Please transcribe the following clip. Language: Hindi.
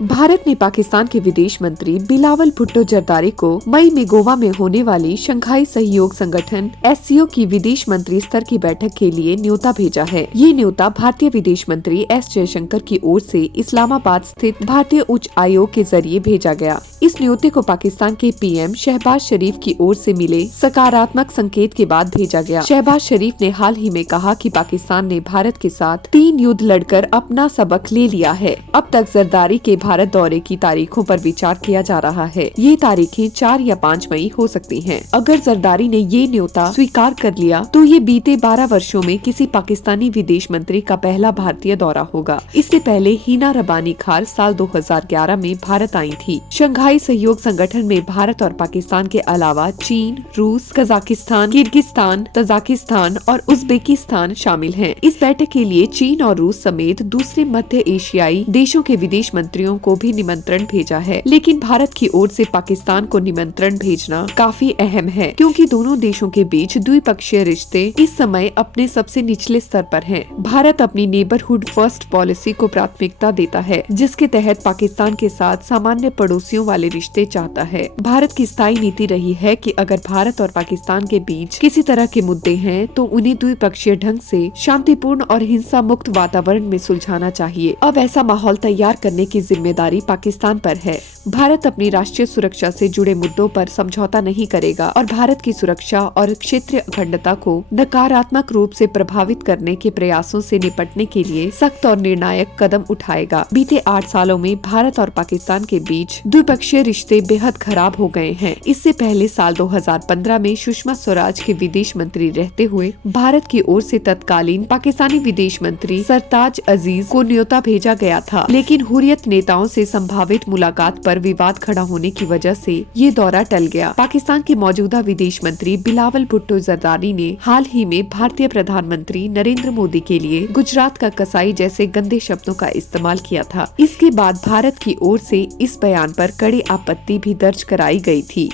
भारत ने पाकिस्तान के विदेश मंत्री बिलावल भुट्टो जरदारी को मई में गोवा में होने वाली शंघाई सहयोग संगठन SCO की विदेश मंत्री स्तर की बैठक के लिए न्योता भेजा है। ये न्योता भारतीय विदेश मंत्री S जयशंकर की ओर से इस्लामाबाद स्थित भारतीय उच्च आयोग के जरिए भेजा गया। इस न्योते को पाकिस्तान के PM शहबाज शरीफ की ओर से मिले सकारात्मक संकेत के बाद भेजा गया। शहबाज शरीफ ने हाल ही में कहा कि पाकिस्तान ने भारत के साथ 3 युद्ध लड़कर अपना सबक ले लिया है। अब तक जरदारी के भारत दौरे की तारीखों पर विचार किया जा रहा है। ये तारीखें 4 या 5 मई हो सकती हैं। अगर जरदारी ने ये न्योता स्वीकार कर लिया तो ये बीते 12 वर्षों में किसी पाकिस्तानी विदेश मंत्री का पहला भारतीय दौरा होगा। इससे पहले हिना रबानी खार साल 2011 में भारत आई थी। शंघाई सहयोग संगठन में भारत और पाकिस्तान के अलावा चीन, रूस, कजाकिस्तान, किर्गिस्तान, तजाकिस्तान और उज्बेकिस्तान शामिल हैं। इस बैठक के लिए चीन और रूस समेत दूसरे मध्य एशियाई देशों के विदेश मंत्रियों को भी निमंत्रण भेजा है, लेकिन भारत की ओर से पाकिस्तान को निमंत्रण भेजना काफी अहम है, क्योंकि दोनों देशों के बीच द्विपक्षीय रिश्ते इस समय अपने सबसे निचले स्तर पर हैं। भारत अपनी नेबरहुड फर्स्ट पॉलिसी को प्राथमिकता देता है, जिसके तहत पाकिस्तान के साथ सामान्य पड़ोसियों वाले रिश्ते चाहता है। भारत की स्थायी नीति रही है कि अगर भारत और पाकिस्तान के बीच किसी तरह के मुद्दे हैं तो उन्हें द्विपक्षीय ढंग से शांतिपूर्ण और हिंसा मुक्त वातावरण में सुलझाना चाहिए। अब ऐसा माहौल तैयार करने की जिम्मेदारी पाकिस्तान पर है। भारत अपनी राष्ट्रीय सुरक्षा से जुड़े मुद्दों पर समझौता नहीं करेगा और भारत की सुरक्षा और क्षेत्रीय अखंडता को नकारात्मक रूप से प्रभावित करने के प्रयासों से निपटने के लिए सख्त और निर्णायक कदम उठाएगा। बीते 8 सालों में भारत और पाकिस्तान के बीच द्विपक्षीय रिश्ते बेहद खराब हो गए हैं। इससे पहले साल 2015 में सुषमा स्वराज के विदेश मंत्री रहते हुए भारत की ओर से तत्कालीन पाकिस्तानी विदेश मंत्री सरताज अजीज को न्योता भेजा गया था, लेकिन हुर्रियत नेताओं से संभावित मुलाकात पर विवाद खड़ा होने की वजह से ये दौरा टल गया। पाकिस्तान के मौजूदा विदेश मंत्री बिलावल भुट्टो जरदारी ने हाल ही में भारतीय प्रधानमंत्री नरेंद्र मोदी के लिए गुजरात का कसाई जैसे गंदे शब्दों का इस्तेमाल किया था। इसके बाद भारत की ओर से इस बयान पर कड़ी आपत्ति भी दर्ज कराई गई थी।